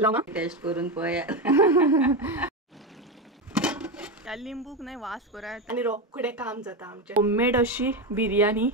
लवंगा टेस्ट करून पळयात. त्या लिंबूक नाही वास बरा येता आणि रोखडे काम जाता आमचे. होममेड अशी बिर्याणी.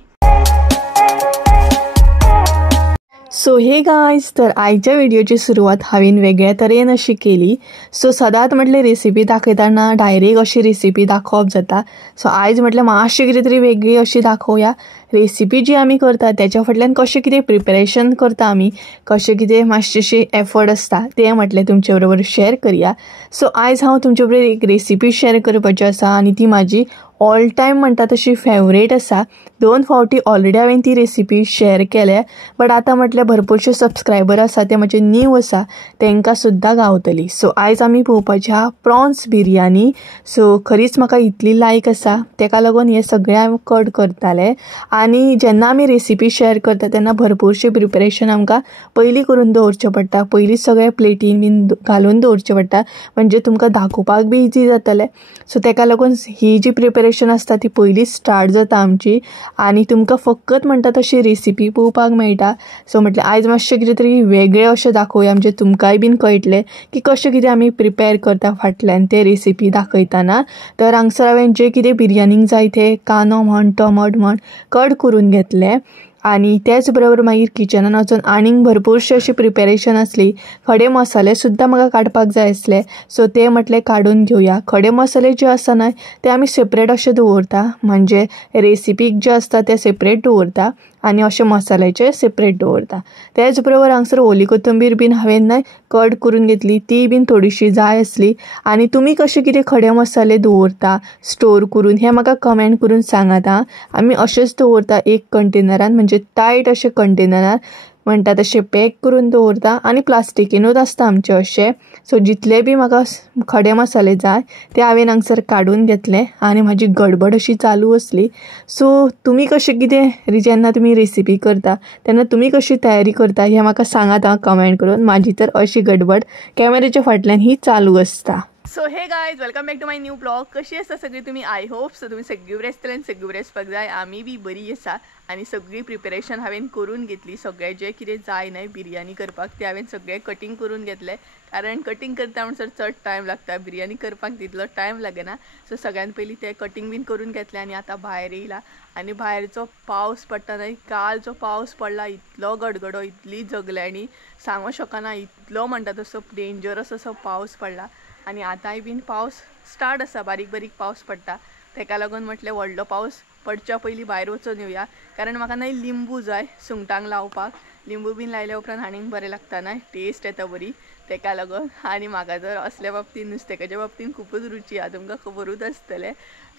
सो हे गायज, तर आयच्या व्हिडिओची सुरुवात हांवें वेगळ्या तरेन अशी केली. सो सदांच म्हटले रेसिपी दाखयतना डायरेक्ट अशी रेसिपी दाखोवप जाता. सो आयज म्हटल्यार मातशी कितें तरी वेगळी अशी दाखोवया. रेसिपी जी आमी करता त्याच्या फाटल्यान कशें कितें प्रिपरेशन करता आमी, कशें कितें मातशें एफर्ट आसता तें म्हटलें तुमचे बरोबर शेअर करया. सो आयज हांव तुमचे बरोबर एक रेसिपी शेअर करपाची आसा आनी ती म्हाजी ऑल टायम म्हणटा तशी फेवरेट आसा. 2 फावटी ऑलरेडी हांवें ती रेसिपी शेअर केल्या, बट आतां म्हटल्यार भरपूरशे सबस्क्रायबर आसा ते म्हजे न्यू आसा तांकां सुद्दां गावतली. सो आयज आमी पळोवपाची आहा प्रॉन्स बिर्याणी. सो खरीच म्हाका इतली लायक आसा, ताका लागून हे सगळें हांव कट करतालें. आनी जेन्ना आमी रेसिपी शेअर करता तेन्ना भरपूरशे प्रिपरेशन आमकां पयलीं करून दवरचें पडटा. पयलीं सगळें प्लेटीन बीन घालून दवरचें पडटा, म्हणजे तुमकां दाखोवपाक बी इजी जातलें. सो ताका लागून ही जी प्रिपरेशन आसता ती पयलीं स्टार्ट जाता आमची आनी तुमकां फकत म्हणटा तशी रेसिपी पळोवपाक मेळटा. सो म्हटल्यार आयज मातशें कितें तरी वेगळें अशें दाखोवया, म्हणजे तुमकांय बीन कळटलें की कशें कितें आमी प्रिपेर करता फाटल्यान ते रेसिपी दाखयतना. तर हांगसर हांवें जें कितें बिर्याणीक जाय तें कांदो म्हण टमाट म्हण कट करून घेतलें. आनी त्याच बरोबर मागीर किचनान वचून आनीक भरपूरशी अशी प्रिपेरेशन आसली. खडे मसाले सुद्दां म्हाका काडपाक जाय आसले, सो ते म्हटलें काडून घेवया. खडे मसाले जे आसा न्हय ते आमी सेपरेट अशे दवरता, म्हणजे रेसिपीक जे आसता ते सेपरेट दवरता आनी अशे मसाल्याचे सेपरेट दवरता. त्याच बरोबर हांगसर ओली कोथंबीर बीन हांवें न्हय कट करून घेतली, ती बीन थोडीशी जाय आसली. आनी तुमी कशे कितें खडे मसाले दवरता स्टोर करून हें म्हाका कमेंट करून सांगात आं. आमी अशेंच दवरता एक कंटेनरान, म्हणजे टायट अशे कंटेनरान म्हणटा तशें पॅक करून दवरता आनी प्लास्टिकीनूच आसता आमचे अशें. सो जितले बी म्हाका खडे मसाले जाय ते हांवें हांगसर काडून घेतले आनी म्हाजी गडबड अशी चालू आसली. सो तुमी कशें कितें जेन्ना तुमी रेसिपी करता तेन्ना तुमी कशी तयारी करता हें म्हाका सांगात आं कमेंट करून. म्हाजी तर अशी गडबड कॅमेऱ्याच्या फाटल्यान ही चालू आसता. So hey guys, welcome back to my new blog. कशी आसा सगळी तुमी? आय होप सो तुमी सगळी बरी आसतली आनी सगळी बरी आसपाक जाय. आमी बी बरी आसा आनी सगळी प्रिपेरेशन हांवें करून घेतली. सगळें जें कितें जाय न्हय बिर्याणी करपाक तें हांवें सगळें कटींग करून घेतलें, कारण कटींग करता म्हणसर चड टायम लागता, बिर्याणी करपाक तितलो टायम लागना. सो सगळ्यान पयलीं तें कटींग बीन करून घेतलें आनी आतां भायर येयला. आनी भायरचो पावस पडटा न्हय, काल जो पावस पडला इतलो गडगडो, इतली जगल्यांनी सांगूं शकना, इतलो म्हणटा तसो डेंजरस असो पावस पडला. आनी आतांय बीन पावस स्टार्ट आसा, बारीक बारीक पावस पडटा. ताका लागून म्हटलें व्हडलो पावस पडच्या पयलीं भायर वचून येवया, कारण म्हाका न्हय लिंबू जाय सुंगटांक लावपाक. लिंबू बीन लायल्या उपरांत आनीक बरें लागता न्हय, टेस्ट येता बरी ताका लागून. आनी म्हाका तर असल्या बाबतीन नुस्तेकाच्या बाबतीन खूबच रुची आहा, तुमकां खबरूच आसतलें.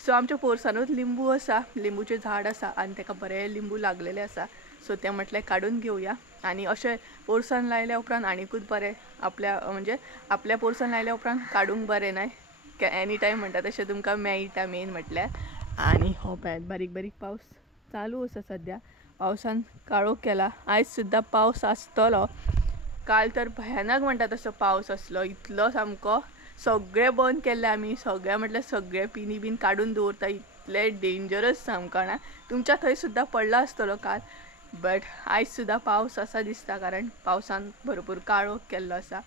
सो आमच्या पोरसानूच लिंबू आसा, लिंबूचें झाड आसा आनी ताका बरें लिंबू लागलेले आसा. सो तें म्हटलें काडून घेवया. आनी अशें पोरसान लायल्या उपरांत आनीकूच बरें, आपल्या म्हणजे आपल्या पोरसान लायल्या उपरांत काडूंक बरें न्हय, एनी टायम म्हणटा तशें तुमकां मेळटा मेन म्हटल्यार. आनी हो पळयात बारीक बारीक पावस चालू आसा सद्या, पावसान काळोख केला. आयज सुद्दां पावस आसतलो, काल तर भयानक म्हणटा तसो पावस आसलो, इतलो सामको. सगळें बंद केल्लें आमी, सगळें म्हटल्यार सगळें पिनी बीन काडून दवरता, इतले डेंजरस सामको ना. तुमच्या थंय सुद्दां पडला आसतलो काल, बट आयज सुद्दां पावस आसा दिसता, कारण पावसान भरपूर काळोख केल्लो आसा.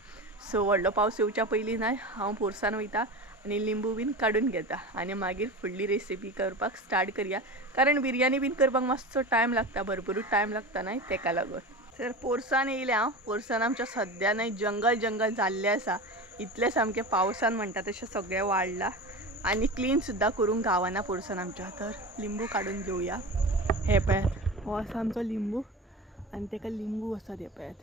सो व्हडलो पावस येवच्या पयलीं न्हय हांव पोरसान वयता आनी लिंबू बीन काडून घेता आनी मागीर फुडली रेसिपी करपाक स्टार्ट करया, कारण बिर्याणी बीन करपाक मातसो टायम लागता, भरपूरूच टायम लागता न्हय ताका लागून. तर पोरसान येयलें हांव. पोरसान आमच्या सद्या न्हय जंगल जाल्लें आसा, इतलें सामकें पावसान म्हणटा तशें सगळें वाडलां आनी क्लीन सुद्दां करूंक गावना पोरसान आमच्या. तर लिंबू काडून घेवया. हे पळयात, हो आसा आमचो लिंबू आनी ताका लिंबू आसा ते पळयात.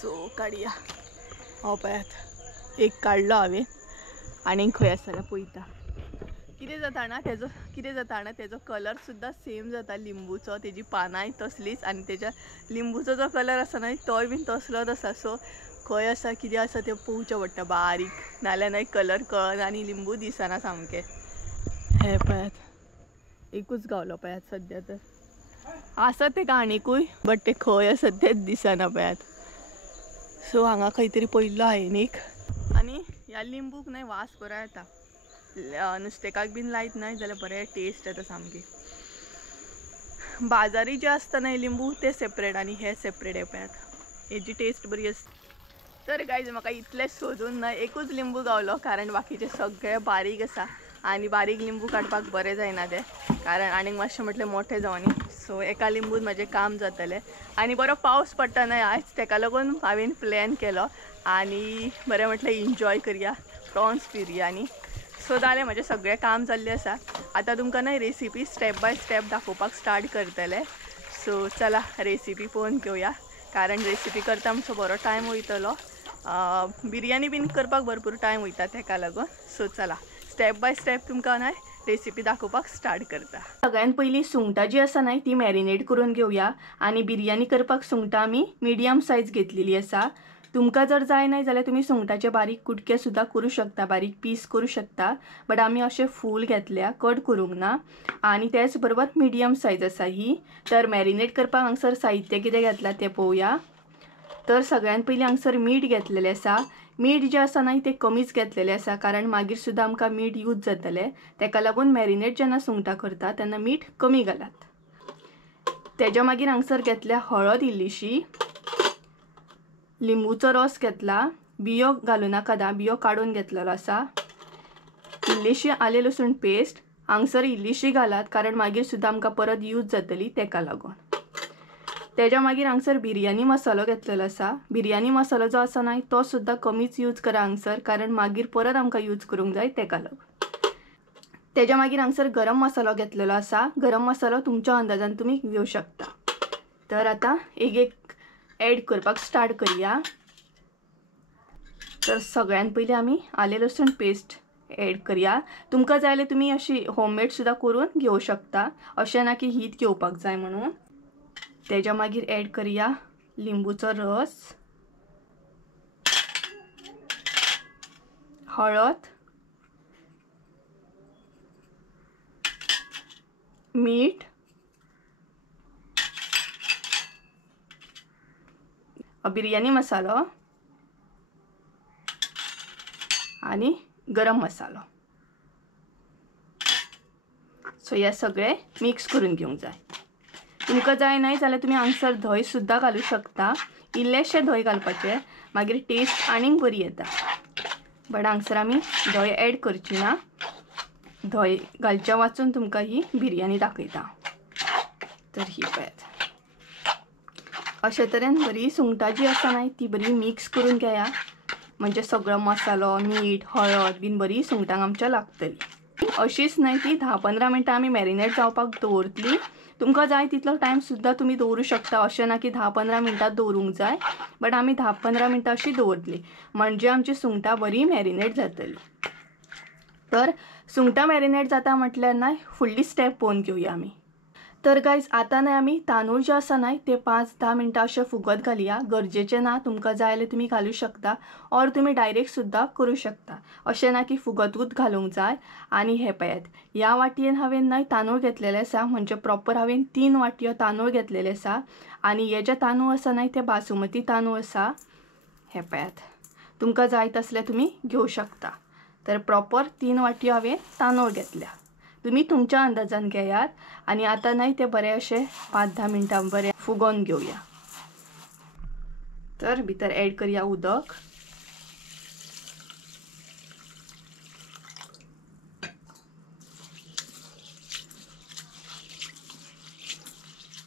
सो काडया. हो पळयात एक काडलो हांवें, आनीक खंय आसा जाल्यार पळयता. कितें जाता ना तेजो कलर सुद्दां सेम जाता लिंबूचो, तेजी पानांय तसलीच आनी तेज्या लिंबूचो जो कलर आसा न्हय तोय बीन तसलोच आसा. सो खंय आसा कितें आसा तें पळोवचें पडटा बारीक, नाल्यार न्हय कलर कळना आनी लिंबू दिसना सामकें. हे पळयात एकूच गावलो पळयात सद्या, तर आसा तेका आनीकूय, बट ते खंय आसा तेच दिसना पळयात. सो हांगा खंय तरी पडलो हांवें एक. आनी ह्या लिंबूक न्हय वास बरो येता, नुस्तेकाक बीन लायत न्हय जाल्यार बरें टेस्ट येता सामकी. बाजारी जे आसता न्हय लिंबू ते सेपरेट आनी हे सेपरेट. हे पळयात हेजी टेस्ट बरी असता। तर गायज म्हाका इतले सोदून ना एकूच लिंबू गावलो, कारण बाकीचे सगळे बारीक आसा आणि बारीक लिंबू काडपाक बरें जायना ते, कारण आनीक मातशें म्हटलें मोठे जावनी। सो एका लिंबून म्हाजें काम जातलें आणि बरो पावस पडटा न्हय आयज, तेका लागून हांवें प्लॅन केलो आणि बरें म्हटलें एन्जॉय करया, प्रॉन्स पिरया आनी सो जालें म्हजें सगळें काम जाल्लें आसा। आतां तुमकां न्हय रेसिपी स्टेप बाय स्टेप दाखोवपाक स्टार्ट करतलें। सो चला रेसिपी पळोवन घेवया, कारण रेसिपी करता आमचो बरो टायम वयतलो। बिरयानी बीन करपाक भरपूर टायम वयता तेका लागून। सो चला स्टेप बाय स्टेप तुमकां न्हय रेसिपी दाखोवपाक स्टार्ट करता। सगळ्यान पयलीं सुंगटां जी आसा न्हय ती मॅरिनेट करून घेवया आणि बिरयानी करपाक सुंगटां आमी मिडियम सायज घेतलेली आसा। तुमकां जर जाय न्हय जाल्यार तुमी सुंगटाचे बारीक कुटके सुद्दां करूं शकता, बारीक पीस करूं शकता, बट आमी अशें फूल घेतल्या, कट करूंक ना। आणि त्याच बरोबर मिडियम सायज आसा ही। तर मॅरिनेट करपाक हांगसर साहित्य कितें घेतला तें पळोवया। तर सगळ्यान पयलीं हांगसर मीठ घेतलेलें आसा। मीठ जे आसा न्हय तें कमीच घेतलेलें आसा, कारण मागीर सुद्दां आमकां मीठ यूज जातलें, तेका लागून मॅरिनेट जेन्ना सुंगटां करता तेन्ना मीठ कमी घालात। तेज्या मागीर हांगसर घेतल्या हळद इल्लीशी, लिंबूचो रस घेतला, बियो घालूं नाका, बियो काडून घेतलेलो आसा, इल्लीशी आले लसूण पेस्ट हांगसर इल्लीशी घालात, कारण मागीर सुद्दां आमकां परत यूज जातली तेका लागून। तेज्या मागीर हांगसर बिरयानी मसालो घेतलेलो आसा। बिरयानी मसालो जो आसा न्हय तो सुद्दां कमीच यूज करा हांगसर, कारण मागीर परत आमकां यूज करूंक जाय तेका लागून। तेज्या मागीर हांगसर गरम मसालो घेतलेलो आसा। गरम मसालो तुमच्या अंदाजान तुमी घेवं शकता। तर आतां एक एक ॲड करपाक स्टार्ट करया। तर सगळ्यान पयलीं आमी आले लसूण पेस्ट ॲड करया। तुमकां जाय जाल्यार तुमी अशी होममेड सुद्दां करून घेवं शकता, अशें ना की हीच घेवपाक जाय म्हणून। तेज्या मागीर ॲड करया लिंबूचो रस, हळद, मीठ, बिरयानी मसालो आणि गरम मसालो। सो हे सगळे मिक्स करून घेवंक जाय। तुमकां जाय न्हय जाल्यार तुमी हांगसर धंय सुद्दां घालूं शकता, इल्लेशें धंय घालपाचें, मागीर टेस्ट आनीक बरी येता। बट हांगसर आमी धंय ॲड करची ना, धंय घालच्या वाचून तुमकां ही बिरयानी दाखयता। तर ही पळयात, अशे तरेन बरी सुंगटां जी आसा न्हय ती बरी मिक्स करून घेया, म्हणजे सगळो मसालो, मीठ, हळद बीन बरी सुंगटांक आमच्या लागतली। अशीच न्हय ती 10-15 मिनटां आमी मॅरिनेट जावपाक दवरतली। तुमकां जाय तितलो टायम सुद्दां तुमी दवरूं शकता, अशें ना की 10-15 मिनटां दवरूंक जाय, बट आमी 10-15 मिनटां अशी दवरतली, म्हणजे आमची सुंगटां बरी मॅरिनेट जातली। तर सुंगटां मॅरिनेट जाता म्हटल्यार न्हय फुडली स्टेप पळोवन घेवया आमी। तर गायज आतां न्हय आमी तांदूळ जे आसा न्हय ते 5-10 मिनटां अशें फुगत घालया। गरजेचें ना, तुमकां जाय जाल्यार तुमी घालूं शकता, ऑर तुमी डायरेक्ट सुद्दां करूं शकता, अशें ना की फुगतूच घालूंक जाय। आणि हे पळयात, ह्या वाटयेन हांवें न्हय तांदूळ घेतलेले आसा, म्हणजे प्रॉपर हांवें 3 वाटयो तांदूळ घेतलेले आसा। आणि हे जे तांदूळ आसा न्हय ते बासमती तांदूळ आसा। हे पळयात, तुमकां जाय तसले तुमी घेवं शकता। तर प्रॉपर 3 वाटयो हांवें तांदूळ घेतल्या, तुमी तुमच्या अंदाजान घेयात। आणि आता न्हय ते बरे अशें 5-10 मिनटां बरें फुगोवन घेवया। तर भितर ॲड करया उदक,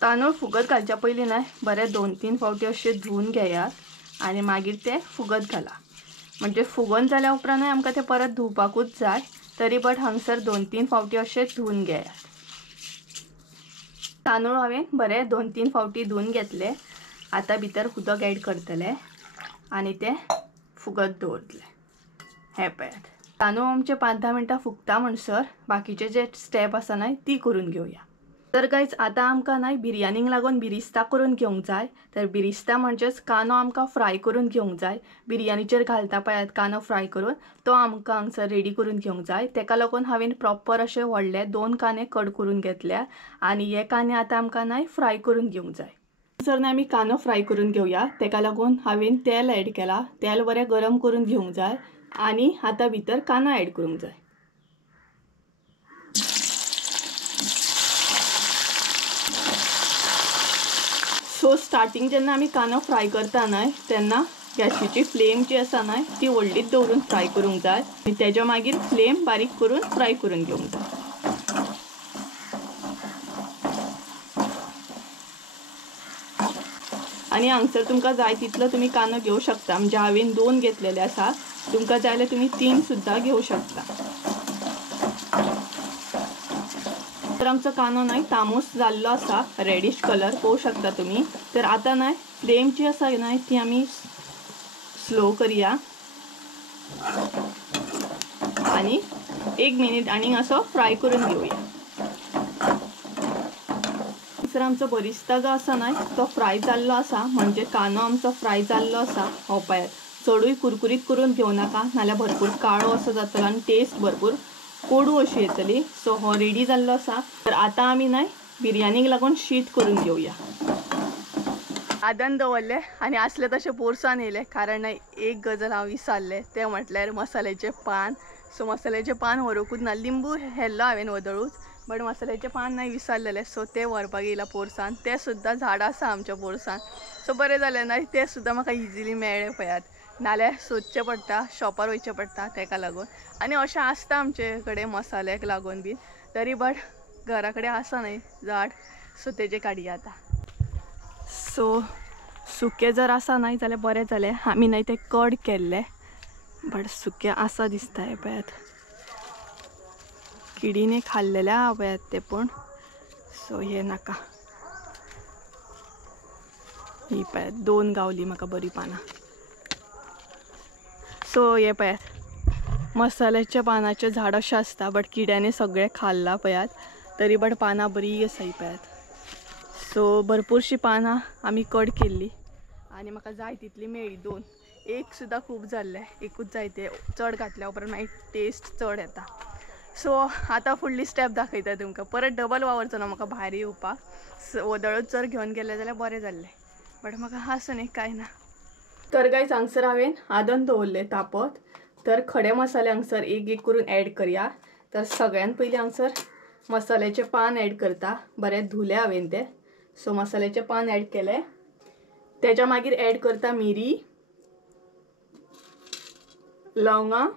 तांदूळ फुगत घालच्या पयलीं न्हय बरें 2-3 फावटी अशें धुवन घेयात आणि मागीर ते फुगत घाला, म्हणजे फुगोवन जाल्या उपरांत आमकां ते परत धुवपाकूच जाय, तरी बट हांगसर 2-3 फावटी अशें धुवन घेयात। तांदूळ हांवें बरें 2-3 फावटी धुवन घेतले। आता भितर उदक ॲड करतले आणि ते फुगत दवरतले। हे पळयात, तांदूळ आमचे 5-10 मिनटां फुगता म्हणसर बाकीचे जे स्टेप आसा न्हय ती करून घेवया। तर गायज आतां आमकां न्हय बिरयानीक लागून बिरिस्ता करून घेवंक जाय। तर बिरिस्ता म्हणजेच कांदो आमकां फ्राय करून घेवंक जाय। बिरयानीचेर घालता पळयात कांदो फ्राय करून, तो आमकां हांगसर रेडी करून घेवंक जाय। तेका लागून हांवें प्रॉपर अशें व्हडले 2 कांदे कट करून घेतल्या आणि हे कांदे आतां आमकां न्हय फ्राय करून घेवंक जाय। जर आमी कांदो फ्राय करून घेवया, तेका लागून हांवें तेल ॲड केला, तेल बरें गरम करून घेवंक जाय आणि आतां भितर कांदो ॲड करूंक जाय। सो स्टार्टिंग जेन्ना आमी कांदो फ्राय करता न्हय तेन्ना गॅसीची फ्लेम जी आसा न्हय ती व्हडलीच दवरून फ्राय करूंक जाय आनी तेज्या मागीर फ्लेम बारीक करून फ्राय करून घेवंक जाय. आनी हांगसर तुमकां जाय तितलो तुमी कांदो घेवं शकता. म्हणजे हांवें 2 घेतलेले आसा, तुमकां जाय जाल्यार तुमी 3 सुद्दां घेवं शकता. तर आमचो कांदो न्हय तामूस जाल्लो आसा, रेडीश कलर पळोवंक शकता तुमी. तर आतां न्हय फ्लेम जी आसा न्हय ती आमी स्लो करया आनी 1 मिनिट आनीक असो फ्राय करून घेवया. तर आमचो बरिस्ता जो आसा न्हय तो फ्राय जाल्लो आसा, म्हणजे कांदो आमचो फ्राय जाल्लो आसा. हो पळयात, चडूय कुरकुरीत करून घेवं नाका, नाल्यार भरपूर काळो असो जातलो आनी टेस्ट भरपूर कोडू अशी येतली. सो हो रेडी जाल्लो आसा. तर आतां आमी न्हय बिरयानीक लागून शीत करून घेवया. आदन दवरले आनी आसले तशें पोरसान येयले, कारण एक गजाल हांव विसरलें, तें म्हटल्यार मसाल्याचें पान. सो मसाल्याचें पान व्हरुंकूच ना, लिंबू हेल्लो हांवें वदळूच, बट मसाल्याचें पान नाही विसरलेलें. सो तें व्हरपाक येयला पोरसान. तें सुद्दां झाडां आसा आमच्या पोरसान. सो बरें जालें न्हय, तें सुद्दां म्हाका इजिली मेळ्ळें पळयात. नाल्यार सोदचें पडटा, शॉपार वयचें पडटा तेका लागून. आनी अशें आसता आमचे कडेन मसाल्याक लागून बी, तरी बट घरा कडेन आसा न्हय झाड, सो तेजें काडया आतां. सो सुकें जर आसा न्हय जाल्यार बरें जालें. आमी न्हय तें कड केल्लें, बट सुकें आसा दिसता. हें पळयात, किडीने खाल्लेलें आहा पळयात तें, पूण सो हें नाका. ही पळयात 2 गावली म्हाका बरी पानां. सो हे पळयात, मसाल्याच्या पानाचें झाड अशें आसता, बट किड्यांनी सगळें खाल्ला पळयात. तरी बट पानां बरी आसा ही पळयात. सो भरपूरशीं पानां आमी कट केल्ली आनी म्हाका जाय तितली मेळ्ळी 2. एक सुद्दां खूब जाल्लें, एकूच जाय तें. चड घातल्या उपरांत मागीर टेस्ट चड येता. सो आतां फुडली स्टेप दाखयता तुमकां. परत डबल वावरचो ना म्हाका भायर येवपाक. वदळूच जर घेवन गेलें जाल्यार बरें जाल्लें, बट म्हाका आसूं न्ही कांय ना. तर गायज हांगसर हांवें आदन दवरलें तापत. तर खडे मसाले हांगसर एक एक करून ॲड करया. तर सगळ्यान पयलीं हांगसर मसाल्याचें पान ॲड करता. बरें धुलें हांवें तें. सो मसाल्याचें पान ॲड केलें. तेज्या मागीर ॲड करता मिरी, लवंगां,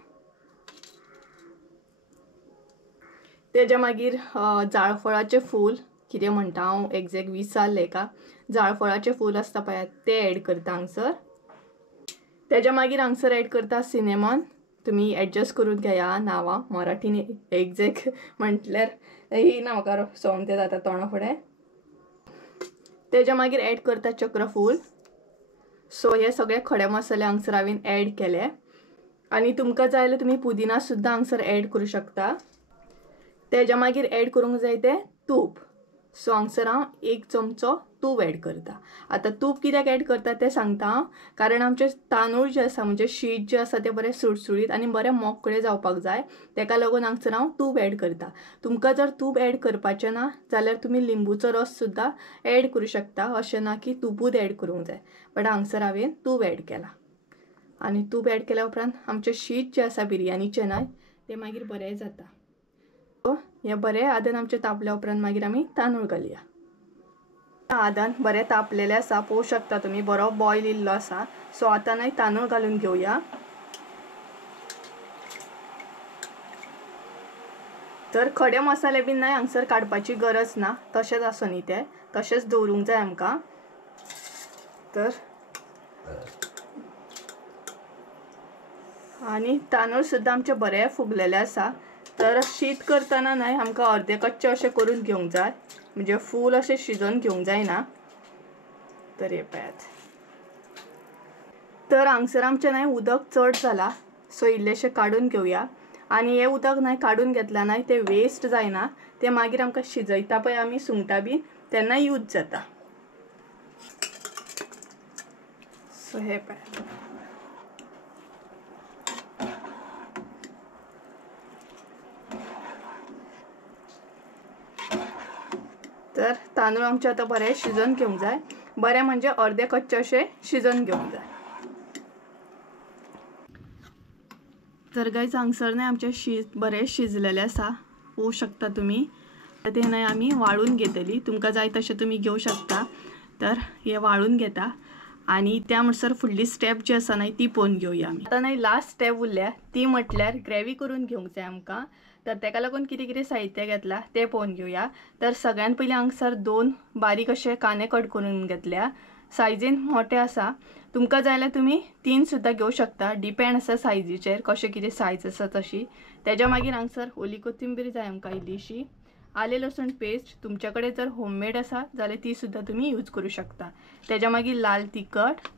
तेज्या मागीर जाळफळाचें फूल, कितें म्हणटा हांव एक्झॅक्ट विसरलें का. जाळफळाचें फूल आसता पळयात तें ॲड करता हांगसर. तेज्या मागीर हांगसर ॲड करता सिनेमन. तुमी एडजस्ट करून घेया नांवां, मराठीन एक्झॅक्ट म्हटल्यार येयना म्हाका, सोमतें जाता तोंडा फुडें. तेज्या मागीर ॲड करता चक्रफूल. सो हे सगळे खडे मसाले हांगसर हांवें ॲड केले. आनी तुमकां जाय जाल्यार तुमी पुदिना सुद्दां हांगसर ॲड करूं शकता. तेज्या मागीर ॲड करूंक जाय तें तूप. सो हांगसर हांव 1 चमचो तूप ॲड करता. आतां तूप कित्याक ॲड करता तें सांगता हांव. कारण आमचे तांदूळ जे आसा, म्हणजे शीत जे आसा तें बरें सुळसुळीत आनी बरें मोकळें जावपाक जाय, तेका लागून हांगसर हांव तूप ॲड करता. तुमकां जर तूप ॲड करपाचें ना जाल्यार तुमी लिंबूचो रस सुद्दां ॲड करूं शकता. अशें ना की तुपूच ॲड करूंक जाय, बट हांगसर हांवें तूप ॲड केलां. आनी तूप ॲड केल्या उपरांत आमचें शीत जें आसा बिरयानीचें न्हय तें मागीर बरें जाता. हें बरें आदन आमचें तापल्या उपरांत मागीर आमी तांदूळ घालया. आदन बरें तापलेलें आसा, पळोवंक शकता तुमी बरो बॉयल इल्लो आसा. सो आतां न्हय तांदूळ घालून घेवया. तर खडे मसाले बीन न्हय हांगसर काडपाची गरज ना, तशेंच आसा न्ही ते, तशेंच दवरूंक जाय आमकां. तर आनी तांदूळ सुद्दां आमचे बरें फुगलेले आसा. तर शीत करतना न्हय आमकां अर्दे कच्चे अशें करून घेवंक जाय, म्हणजे फूल अशें शिजोवन घेवंक जायना. तर हे पळयात. तर हांगसर आमचें न्हय उदक चड जाला, सो इल्लेशें काडून घेवया. आनी हें उदक न्हय काडून घेतल्या न्हय तें वेस्ट जायना, तें मागीर आमकां शिजयता पळय आमी सुंगटां बीन तेन्ना यूज जाता. सो हे पळयात. तर तांदूळ आमचे आतां बरें शिजोवन घेवंक जाय, बरें म्हणजे अर्दे कच्चे अशें शिजोवन घेवंक जाय. तर गायज हांगसर न्हय आमचें शीत बरें शिजलेलें आसा, पळोवंक शकता तुमी. तें न्हय आमी वाळून घेतली. तुमकां जाय तशें तुमी घेवं शकता. तर हे वाळून घेता आणि त्यानुसार फुडली स्टेप जी आसा न्हय ती पळोवन घेवया आमी। आता न्हय लास्ट स्टेप उरल्या ती म्हटल्यार ग्रेवी करून घेवंक जाय आमकां। तर तेका लागून कितें कितें साहित्य घेतला ते पळोवन घेवया। तर सगळ्यान पयलीं हांगसर 2 बारीक अशे कांदे कट करून घेतल्या, सायजीन मोठे आसा। तुमकां जाय जाल्यार तुमी 3 सुद्दां घेवं शकता, डिपेंड आसा सायजीचेर कशें कितें सायज आसा तशी। तेज्या मागीर हांगसर ओली कोथिंबीर जाय आमकां इल्लीशी, आले लसूण पेस्ट तुमच्या कडेन जर होममेड आसा जाल्यार ती सुद्दां तुमी यूज करू शकता। तेज्या मागीर लाल तिखट,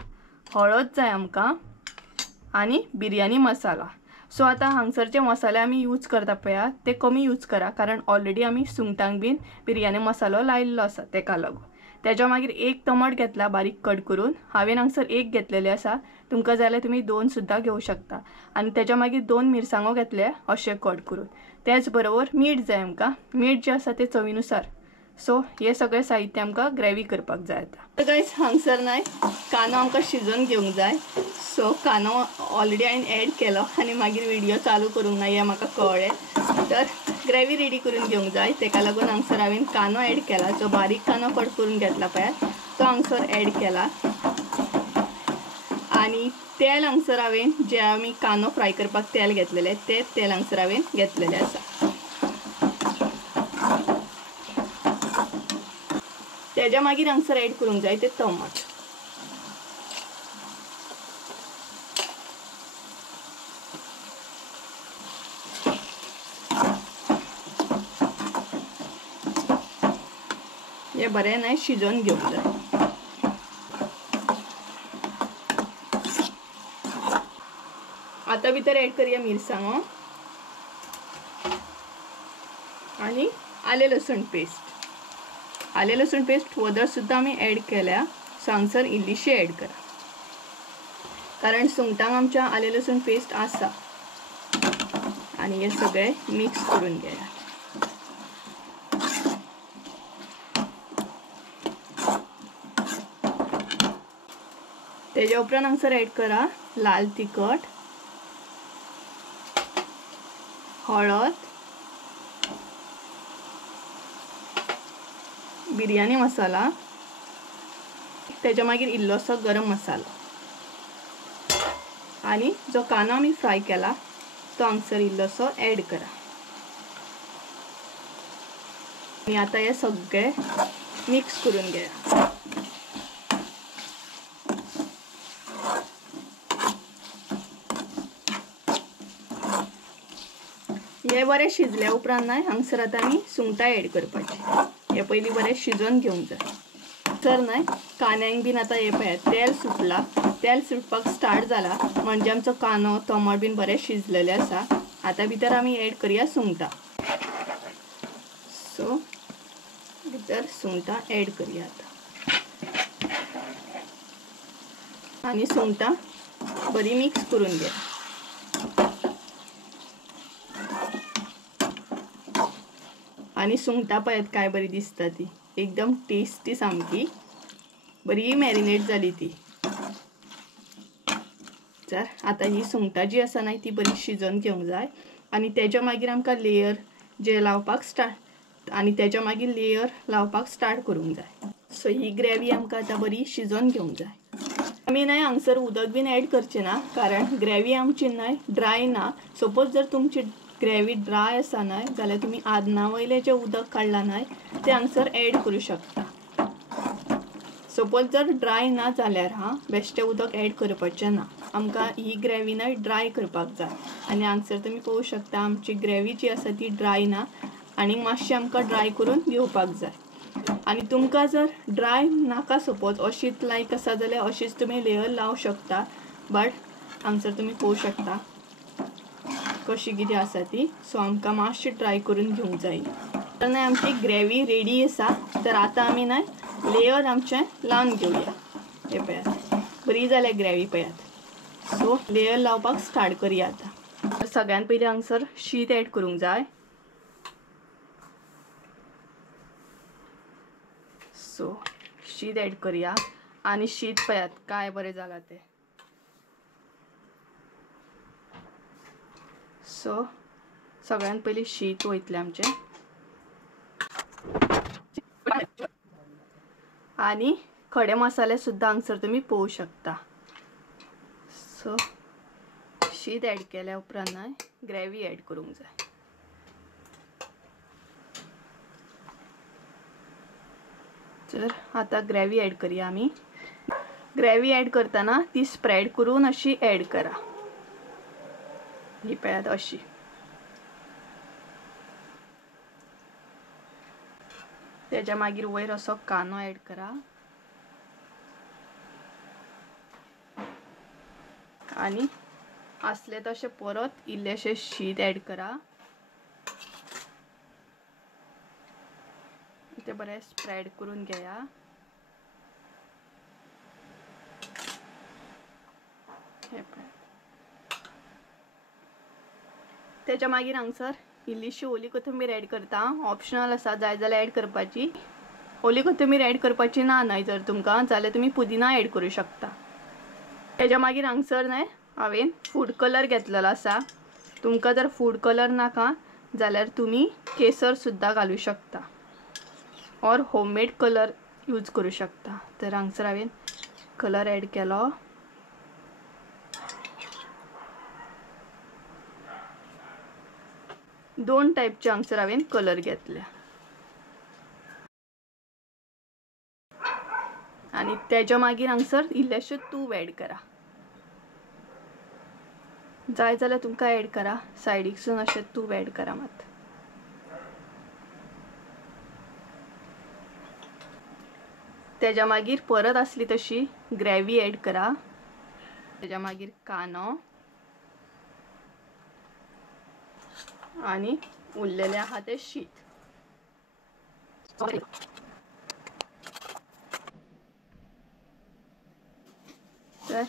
हळद जाय आमकां आनी बिर्याणी मसाला। सो आता हांगसरचे मसाले आमी यूज करता पळया ते कमी यूज करा, कारण ऑलरेडी आमी सुंगटांक बीन बिर्याणी मसालो लायिल्लो आसा तेका लागून। तेज्या मागीर 1 टमाट घेतला बारीक कट करून, हांवें हांगसर 1 घेतलेले आसा, तुमकां जाय जाल्यार तुमी 2 सुद्दां घेवं शकता। आनी तेज्या मागीर 2 मिरसांगो घेतले अशे कट करून। त्याच बरोबर मीठ जाय आमकां, मीठ जे आसा ते चवीनुसार। सो हे सगळे साहित्य आमकां ग्रेवी करपाक जाय आता। तर गाइस हांगसर न्हय कांदो आमकां शिजोवन घेवंक जाय। सो कांदो ऑलरेडी हांवें एड केलो आनी मागीर व्हिडिओ चालू करूंक ना हें म्हाका कळ्ळें। तर ग्रेवी रेडी करून घेवंक जाय, तेका लागून हांगसर हांवें कांदो एड केला, जो बारीक कांदो कट करून घेतला पळय तो हांगसर एड केला। आणि तेल हांगसर हांवें जे आमी कांदो फ्राय करपाक तेल घेतलेले ते तेल हांगसर हांवें घेतलेले आसा। तेज्या मागीर हांगसर एड करूंक जाय ते टमाट। हे बरें न्हय शिजोवन घेवंक जाय। आता भितर एड करूया मिरसांगो आनी आले लसूण पेस्ट। आले लसूण पेस्ट वदळ सुद्दां आमी एड केल्या, सो हांगसर इल्लीशी एड करा, कारण सुंगटांक आमच्या आले लसूण पेस्ट आसा। आणि हे सगळे मिक्स करून घेया। तेज्या उपरांत हांगसर एड करा लाल तिखट, हळद, बिर्याणी मसाला, तेज्या मागीर इल्लोसो गरम मसाला आणि जो कांदो आमी फ्राय केला तो हांगसर इल्लोसो एड करा। आणि आता हे सगळे मिक्स करून घेया। हे बरें शिजल्या उपरांत न्हय हांगसर आतां आमी सुंगटां एड करपाची। हे पयलीं बरें शिजोवन घेवंक जाय। तर न्हय कांद्यांक बीन आतां हे पळय तेल सुटला, तेल सुटपाक स्टार्ट जाला, म्हणजे आमचो कांदो टमाट बीन बरें शिजलेले आसा। आता भितर आमी एड करूया सुंगटां। सो भितर सुंगटां एड करूया आता आनी सुंगटां बरी मिक्स करून घे। आणि सुंगटां पळयात काय बरी दिसता ती, एकदम टेस्टी सामकी बरी मॅरिनेट जाली ती। तर आता ही सुंगटां जी आसा न्हय ती बरी शिजोवन घेवंक जाय आणि तेज्या मागीर आमकां लेयर जे लावपाक स्टार्ट करूंक जाय। सो ही ग्रेवी आमकां आतां बरी शिजोवन घेवंक जाय। आमी न्हय हांगसर उदक बीन एड करचे ना, कारण ग्रेवी आमची न्हय ड्राय ना। सपोज जर तुमची ग्रेवी ड्राय आसा न्हय जाल्यार तुमी आदना वयले जे उदक काडला न्हय ते हांगसर एड करू शकता। सपोज जर ड्राय ना जाल्यार बेश्टें उदक एड करपाचें ना, आमकां ही ग्रेवी न्हय ड्राय करपाक जाय। आनी हांगसर तुमी पळोवंक शकता आमची ग्रेवी जी आसा ती ड्राय ना, आनी मातशी आमकां ड्राय करून घेवपाक जाय। आनी तुमकां जर ड्राय नाका सपोज अशीच लायक आसा जाल्यार अशीच तुमी लेयर लावं शकता, बट हांगसर तुमी पळोवंक शकता कशी कितें आसा ती। सो आमकां मातशी ड्राय करून घेवंक जाय। तर न्हय आमची ग्रेवी रेडी आसा। तर आतां आमी न्हय लेयर आमचें लावन घेवया। हे पळयात बरी जाल्या ग्रेवी पळयात। सो लेयर लावपाक स्टार्ट करूया आतां। सगळ्यान पयलीं हांगसर शीत एड करूंक जाय। सो शीत एड करूया आनी शीत पळयात काय बरें जालां तें। सो सगळ्यान पयलीं शीत वयतलें आमचें आनी खडे मसाले सुद्धा हांगसर तुम्ही पळोवंक शकता. सो शीत ॲड केल्या उपरांत ग्रेवी ॲड करूंक जाय. तर आता ग्रेवी ॲड करूया आमी. ग्रेवी ॲड करताना ती स्प्रेड करून अशी ॲड करा. ही पळयात अशी. त्याच्या मागीर वयर असो कांदो ॲड करा आणि असले तशे परत इल्लेशे शीत ॲड करा. ते बरें स्प्रेड करून घेया. त्याच्या मागीर हांगसर इल्लीशी ओली कोथंबीर ॲड करता. ऑप्शनल आसा, जाय जाल्यार ॲड करपाची. ओली कोथंबीर ॲड करपाची ना न्हय जर तुमकां, जाल्यार तुमी पुदिना ॲड करूं शकता. त्याच्या मागीर हांगसर न्हय हांवें फूड कलर घेतलेलो आसा. तुमकां जर फूड कलर नाका जाल्यार तुमी केसर सुद्दां घालूं शकता और होममेड कलर यूज करूं शकता. तर हांगसर हांवें कलर ॲड केलो. दोन टायपचे हांगसर हांवें कलर घेतल्या आणि त्याच्या मागीर हांगसर इल्लेशें तूप ॲड करा. जाय जाल्यार तुमकां ॲड करा. सायडीकसून अशें तूप ॲड करा मात. त्याच्या मागीर परत असली तशी ग्रेवी ॲड करा. त्याच्या मागीर कांदो आणि उरलेले आहा ते शीत. तर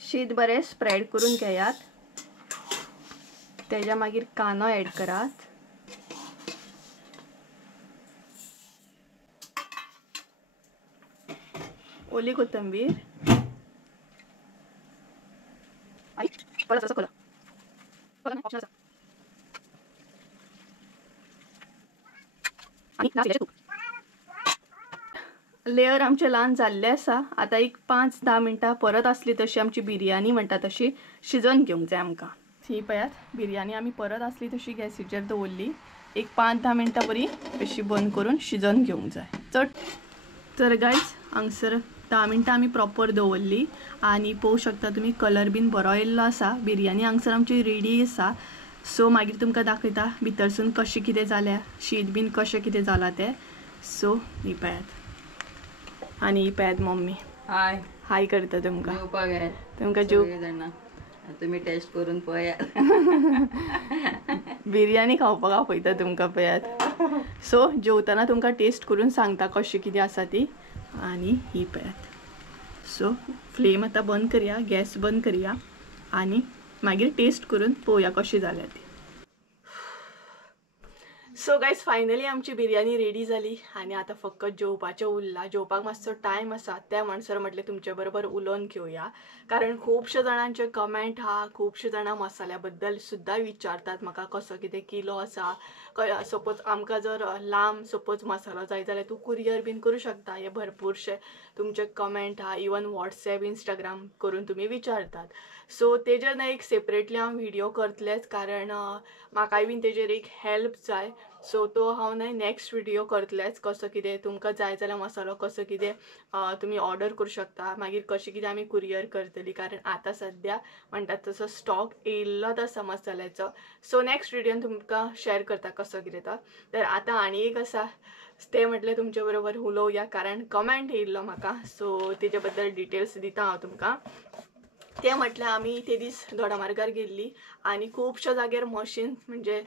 शीत बरें स्प्रेड करून घेयात. त्याच्या मागीर कांदो ॲड करात. ओली कोथंबीर आणि परत असं कलर ऑप्शनल आसा आणि नाशिल्याचें तूप. लेयर आमचे ल्हान जाल्ले आसा. आता एक 5-10 मिनटां परत असली तशी आमची बिरयानी म्हणटा तशी शिजोवन घेवंक जाय आमकां. ही पळयात बिरयानी आमी परत असली तशी गॅसीचेर दवरली. एक 5-10 मिनटां बरी अशी बंद करून शिजोवन घेवंक जाय. तर गायज हांगसर 10 मिनटां आमी प्रॉपर दवरली आणि पळोवंक शकता तुमी कलर बीन बरो येयल्लो आसा. बिरयानी हांगसर आमची रेडी आसा. सो मागीर तुमकां दाखयता भितरसून कशें कितें जालें, शीत बीन कशें कितें जालां तें. सो ही पळयात आणि ही पळयात मम्मी हाय हाय करता तुमकां. तुमकां तुम्ही टेस्ट करून पळयात. बिरयानी खावपाक आपयता तुमकां पळयात. सो जेवताना तुमकां टेस्ट करून सांगता कशी कितें आसा ती. आणि ही पळयात. सो फ्लेम आतां बंद करया, गॅस बंद करया आणि मागीर टेस्ट करून पळोवया कशी जाल्या ती. सो गायज फायनली आमची बिरयानी रेडी जाली आणि आता फक्त जेवपाचें उरला. जेवपाक मातसो टायम आसा त्या म्हणसर म्हटलें तुमचे बरोबर उलोवन घेवया. कारण खुबशे जाणांचे कमेंट हा, खुबशे जाणां मसाल्या बद्दल सुद्दां विचारतात म्हाका कसो कितें किलो आसा. सपोज आमकां जर लांब सपोज मसालो जाय जाल्यार तूं कुरियर बीन करूं शकता. हे भरपूरशे तुमचे कमेंट हा. इवन वॉट्सॅप इंस्टाग्राम करून तुमी विचारतात. सो तेजेर एक सेपरेटली हांव व्हिडिओ करतलेंच कारण म्हाकाय बीन तेजेर एक हेल्प जाय. सो तो हांव नेक्स्ट व्हिडिओ करतलेंच. कसो कितें तुमकां जाय जाल्यार मसालो कसो कितें तुमी ऑर्डर करूं शकता. मागीर कशें कितें आमी कुरियर करतली कारण आतां सद्या म्हणटात तसो स्टॉक येयल्लोच आसा मसाल्याचो. सो नेक्स्ट व्हिडिओन तुमकां शेअर करता कसो कितें तो. तर आतां आनी एक आसा ते म्हटलें तुमचे बरोबर उलोवया कारण कमेंट येयल्लो म्हाका. सो तेजे बद्दल डिटेल्स दिता हांव तुमकां. ते म्हटल्यार आमी ते दीस दोडामार्गार गेल्ली आणि खुबशे जाग्यार मशीन म्हणजे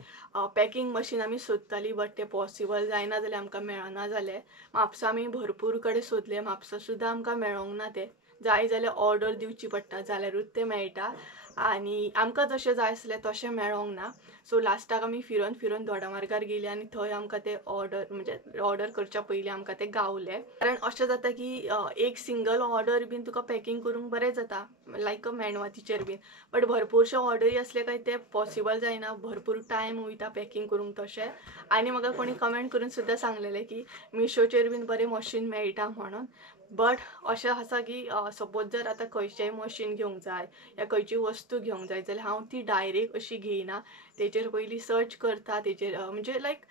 पॅकिंग मशीन आमी सोदताली बट ते पॉसिबल जायना जालें, आमकां मेळना जालें. म्हापसा आमी भरपूर कडेन सोदले, म्हापसा सुद्दां आमकां मेळोंक ना. ते जाय जाल्यार ऑर्डर दिवची पडटा जाल्यारूच ते मेळटा आणि आमकां जशें जाय आसलें तशें मेळोंक ना. सो लास्टाक आमी फिरून फिरून दोडामार्गार गेली आणि थंय आमकां ते ऑर्डर करच्या पयलीं आमकां ते गावले. कारण अशें जाता की एक सिंगल ऑर्डर बीन तुका पॅकिंग करूंक बरें जाता लायक मेणवातीचेर बीन. बट भरपूरशे ऑर्डरी असले काय ते पॉसिबल जायना, भरपूर टायम वयता पॅकिंग करूंक तशें. आणि म्हाका कोणी कमेंट करून सुद्दां सांगलेलें की मिशोचेर बीन बरें मशीन मेळटा म्हणून. बट अशें आसा की सपोज जर आतां खंयचेंय मशीन घेवंक जाय या खंयची वस्तू घेवंक जाय जाल्यार हांव ती डायरेक्ट अशी घेयना, तेजेर पयलीं सर्च करता, तेजेर म्हणजे लायक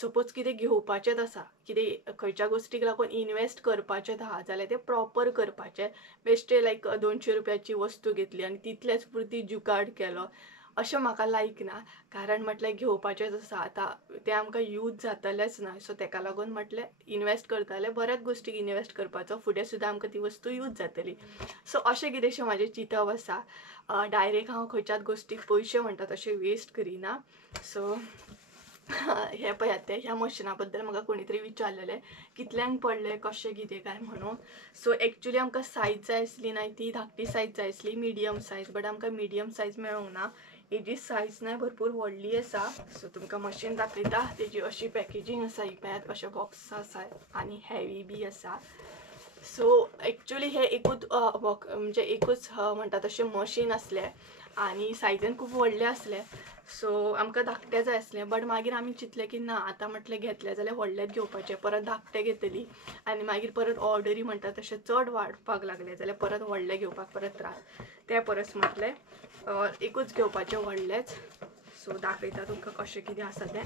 सपोज कितें घेवपाचेंच आसा, कितें खंयच्या गोश्टीक लागून इन्वेस्ट करपाचेंच आहा जाल्यार तें प्रॉपर करपाचें, बेश्टें लायक 200 रुपयाची वस्तू घेतली आनी तितलेच पुरती जुगाड केलो अशें म्हाका लायक ना. कारण म्हटल्यार घेवपाचेंच आसा, आतां तें आमकां यूज जातलेंच ना, सो तेका लागून म्हटल्यार इन्वेस्ट करताले बऱ्याच गोश्टीक इन्वेस्ट करपाचो, फुडें सुद्दां आमकां ती वस्तू यूज जातली. सो अशें कितेंशें म्हाजें चिंतप आसा. डायरेक्ट हांव खंयच्याच गोश्टीक पयशे म्हणटा तशें वेस्ट करिना. सो हे पळयात ते ह्या मशिना बद्दल म्हाका कोणी तरी विचारलेलें कितल्यांक पडलें कशें कितें काय म्हणून. सो एक्चुली आमकां सायज जाय आसली न्हय ती धाकटी सायज जाय आसली, मिडियम सायज, बट आमकां मिडियम सायज मेळूंक ना. हेजी सायज न्हय भरपूर व्हडली आसा. सो तुमकां मशीन दाखयता, तेजी अशी पॅकेजींग आसा, ही पळयात अशें बॉक्स आसा आनी हेवी बी आसा. सो एक्चुली हे एकूच म्हणजे एकूच म्हणटा तशें मशीन आसलें आनी सायजीन खूब व्हडलें आसलें. सो आमकां धाकटें जाय आसलें, बट मागीर आमी चिंतलें की ना आतां म्हटलें घेतलें जाल्यार व्हडलेंच घेवपाचें, परत धाकटें घेतली आनी मागीर परत ऑर्डरी म्हणटा तशें चड वाडपाक लागले जाल्यार परत व्हडलें घेवपाक परत त्रास, ते परस म्हटलें एकूच घेवपाचें व्हडलेंच. सो दाखयता तुमकां कशें कितें आसा तें.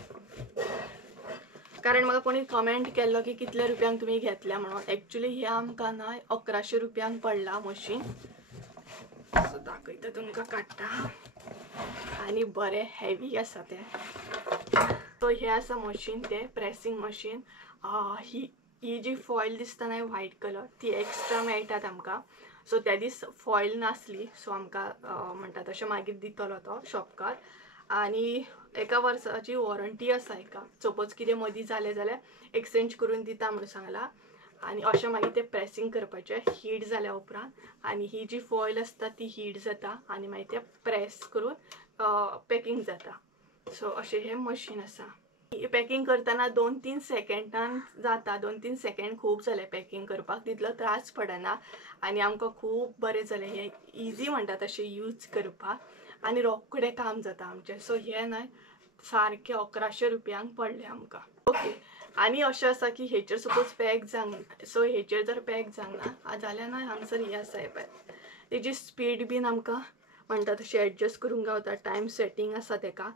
कारण म्हाका कोणी कमेंट केल्लो की कितल्या रुपयांक तुमी घेतल्या म्हणून. एक्चुली हे आमकां ना 1100 रुपयांक पडलां मशीन. सो दाखयता तुमकां काडटा आनी बरें हेवी आसा तें. सो हे आसा मशीन, तें प्रेसींग मशीन. ही जी फॉयल दिसता न्हय व्हायट कलर ती एक्स्ट्रा मेळटात आमकां. सो त्या दीस फॉयल नासली, सो आमकां म्हणटा तशें मागीर दितलो तो शॉपकार. आनी एका वर्साची वॉरंटी आसा हेका, सपोज कितें मदीं जालें जाल्यार एक्सचेंज करून दिता म्हणून सांगलां. आनी अशें मागीर तें प्रेसींग करपाचें हीट जाल्या उपरांत आनी ही जी फॉयल आसता ती हीट जाता आनी मागीर तें प्रेस करून पॅकींग जाता. सो अशें हें मशीन आसा. पॅकींग करतना 2-3 सेकंडान जाता, 2-3 सेकंड खूब जाले पॅकींग करपाक, तितलो त्रास पडना आनी आमकां खूब बरें जालें. हें इजी म्हणटा तशें यूज करपाक आनी रोखडें काम जाता आमचें. सो हें न्हय सारकें 1100 रुपयांक पडलें आमकां. ओके. आनी अशें आसा की हेचेर सपोज पॅक जावंक, सो हेचेर जर पॅक जावंक ना जाल्यार न्हय हांगसर हें आसा, हें पळय तेजी स्पीड बीन आमकां म्हणटा तशी एडजस्ट करूंक गावता, टायम सेटींग आसा तेका.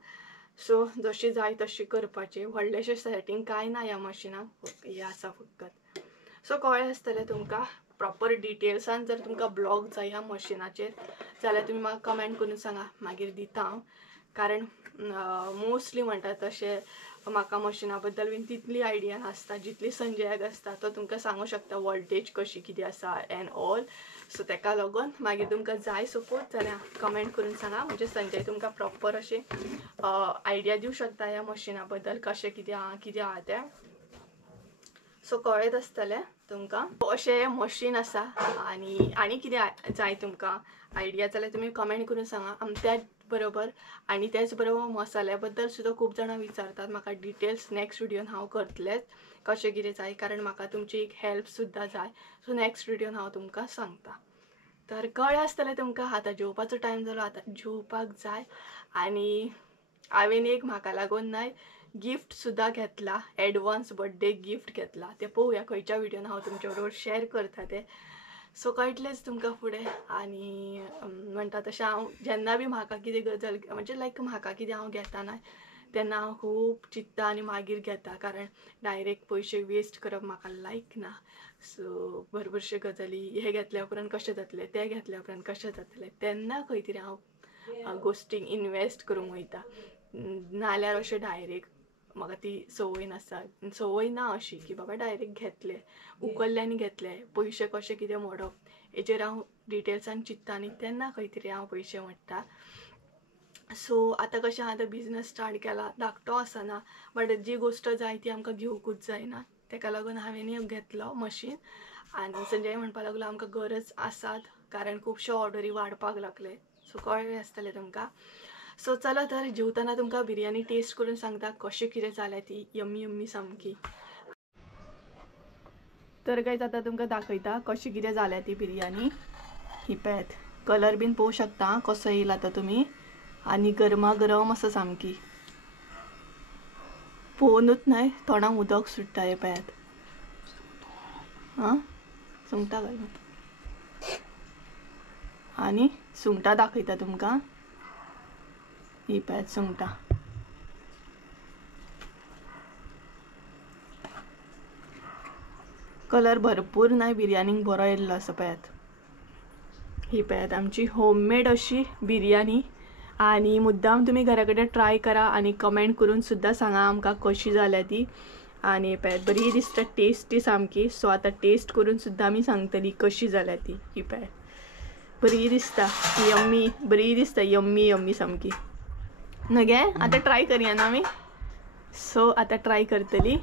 सो जशी जाय तशी करपाची, व्हडलेशें सेटींग कांय ना ह्या मशिनाक, हें आसा फकत. सो कळ्ळें आसतलें तुमकां. प्रॉपर डिटेल्सान जर तुमकां ब्लॉग जाय ह्या मशिनाचेर जाल्यार तुमी म्हाका कमेंट करून सांगा, मागीर दिता हांव. कारण मोस्टली म्हणटा तशें म्हाका मशिना बद्दल बीन तितली आयडिया नासता जितली संजयाक आसता. तो तुमकां सांगूं शकता वॉल्टेज कशी कितें आसा एंड ऑल. सो तेका लागून मागीर तुमकां जाय सपोज जाल्यार कमेंट करून सांगा, म्हणजे संजय तुमकां प्रॉपर अशें आयडिया दिवं शकता ह्या मशिना बद्दल कशें कितें आहा तें. सो कळत आसतलें तुमकां. अशें मशीन आसा आनी कितें जाय तुमकां आयडिया जाल्यार तुमी कमेंट करून सांगा. त्याच बरोबर आनी तेच बरोबर मसाल्या बद्दल सुद्दां खूब जाणां विचारतात म्हाका डिटेल्स. नेक्स्ट विडियोन हांव करतलेंच कशें कितें जाय, कारण म्हाका तुमची एक हेल्प सुद्दां जाय. सो नेक्स्ट विडियोन हांव तुमकां सांगता. तर कळ्ळें आसतलें तुमकां. आतां जेवपाचो टायम जालो, आतां जेवपाक जाय. आनी हांवें एक म्हाका लागून न्हय गिफ्ट सुद्दां घेतला, एडवान्स बर्थडे गिफ्ट घेतला. तें पळोवया खंयच्या विडियोन हांव तुमचे बरोबर शेअर करता तें. सो कळटलेंच तुमकां फुडें. आनी म्हणटा तशें हांव जेन्ना बी म्हाका कितें गजाल म्हणजे लायक म्हाका कितें हांव घेता न्हय तेन्ना हांव खूब चिंत्ता आनी मागीर घेता, कारण डायरेक्ट पयशे वेस्ट करप म्हाका लायक ना. सो भरपूरशे गजाली हे घेतल्या उपरांत कशें जातलें, तें घेतल्या उपरांत कशें जातलें, तेन्ना खंय तरी हांव गोश्टीक इन्वेस्ट करूंक वयता. नाल्यार अशें डायरेक्ट म्हाका ती संवय ना अशी की बाबा डायरेक्ट घेतलें उकल्ल्यानी घेतलें, पयशे कशें कितें मोडप हेचेर हांव डिटेल्सान चिंत्ता आनी तेन्ना खंय तरी हांव पयशे मोडटा. सो आतां कशें आतां बिजनस स्टार्ट केला, धाकटो आसना, बट जी गोश्ट जाय ती आमकां घेवकूच जायना. तेका लागून हांवें घेतलो मशीन. आनी संजय म्हणपाक लागलो आमकां गरज आसात, कारण खुबशे ऑर्डरी वाडपाक लागले. सो कळ्ळें आसतलें तुमकां. सो चला तर जेवतना तुमकां बिरयानी टेस्ट करून सांगता कशें कितें जालें ती. यम्मी यम्मी सामकी. तर गायज आतां तुमकां दाखयता कशी कितें जाल्या ती बिरयानी. ही पळयात, कलर बीन पळोवंक शकता कसो येयला आतां तुमी. आनी गरमा गरम आसा सामकी. पळोवनूच न्हय तोंडाक उदक सुट्टा. हे पळयात. सुंगटां घालून आनी सुंगटां दाखयता तुमकां. ही पळयात सुंगटां. कलर भरपूर नाही, बिर्याणीक बरो येयल्लो आसा पळयात. ही पळयात आमची होममेड अशी बिर्याणी. आणि मुद्दाम तुम्ही घरा कडेन ट्राय करा आणि कमेंट करून सुद्धा सांगा आमकां कशी जाल्या ती. आणि पळयात बरी दिसता, टेस्टी सामकी. सो आता टेस्ट करून सुद्धा आमी सांगतली कशी जाल्या ती. ही पळयात बरी दिसता, यम्मी, बरी दिसता, यम्मी यम्मी सामकी न्हू गे. आता ट्राय करूया ना आमी. सो आता ट्राय करतली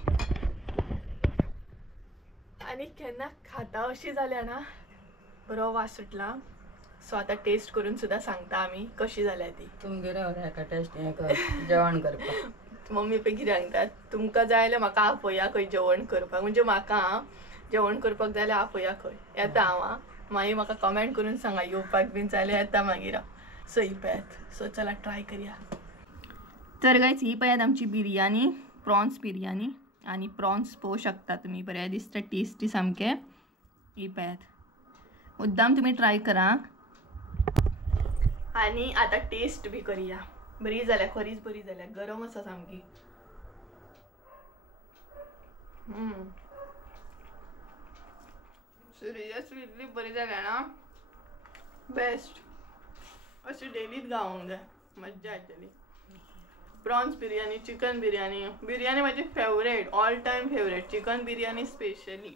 आणि केन्ना खाता अशी जाल्या ना, बरो वास सुटला. सो आता टेस्ट करून सुद्धा सांगता आमी कशी जाल्या ती. तुमगेर हेका टेस्ट हे कर जेवण करपाक. मम्मी पळय कितें सांगतात, तुमकां जाय जाल्यार म्हाका आपया खंय जेवण करपाक. म्हणजे म्हाका जेवण करपाक जाय जाल्यार आपया खंय येता हांव. मागीर म्हाका कमेंट करून सांगा येवपाक बीन जाल्यार येता मागीर. सो ही पळयात. सो चला ट्राय करूया. तर गायज ही पळयात आमची बिर्याणी, प्रॉन्स बिर्याणी. आणि प्रॉन्स पळोवं शकता तुम्ही, बरें दिसता, टेस्टी सामके. ही पळयात, मुद्दाम तुम्ही ट्राय करा. आणि आता टेस्ट बी करूया. बरी जाल्या, खरीच बरी जाल्या, गरम आसा सामकी. सिरियसली इतली बरी जाल्या ना, बेस्ट. अशी डेलीच गावंक जाय, मज्जा येतली. Prawns biryani, chicken biryani. बिर्याणी माझी favourite, all time favourite. Chicken biryani specially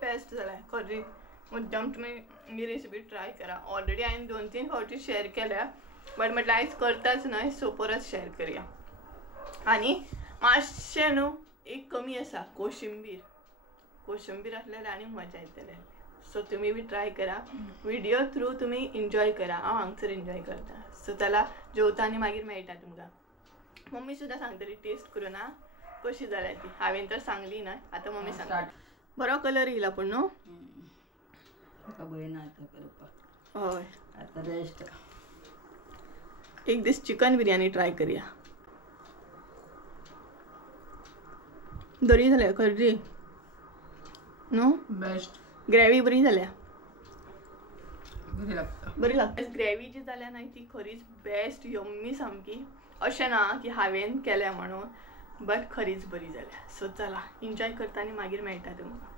best जाल्या खरी. मुद्दाम तुम्ही ही रेसिपी ट्राय करा. ऑलरेडी हांवें 2-3 फावटी शेअर केल्या, बट म्हटलं आयज करताच न्हय, सो परत शेअर करूया. आणि मातशें न्हू एक कमी आसा, कोशिंबीर. कोशिंबीर आसल्यार आनी मजा येतले. सो तुम्ही बी ट्राय करा. व्हिडिओ थ्रू तुम्ही एन्जॉय करा. हांव हांगसर एन्जॉय करता. सो चला जेवता आनी मागीर मेळटा तुमकां. मम्मी सुद्धा सांगतली टेस्ट करून ना कशी जाल्या ती. हांवें तर सांगली ना, आता मम्मी सांगता. बरो कलर येयला पूण न्हू. म्हाका भंय ना आतां करपाक. हय, आतां रेस्ट. एक दीस चिकन बिर्याणी ट्राय करूया. बरी जाल्या खरी न्हू. बेस्ट. ग्रेवी बरी जाल्या, बरी लागता. बरी लागता. ग्रेवी जी जाल्या ना ती खरीच बेस्ट, यम्मी सामकी. अशें ना की हांवें केल्या म्हणून, बट खरीच बरी जाल्या. सो चला एन्जॉय करता आनी मागीर मेळटा तुमकां.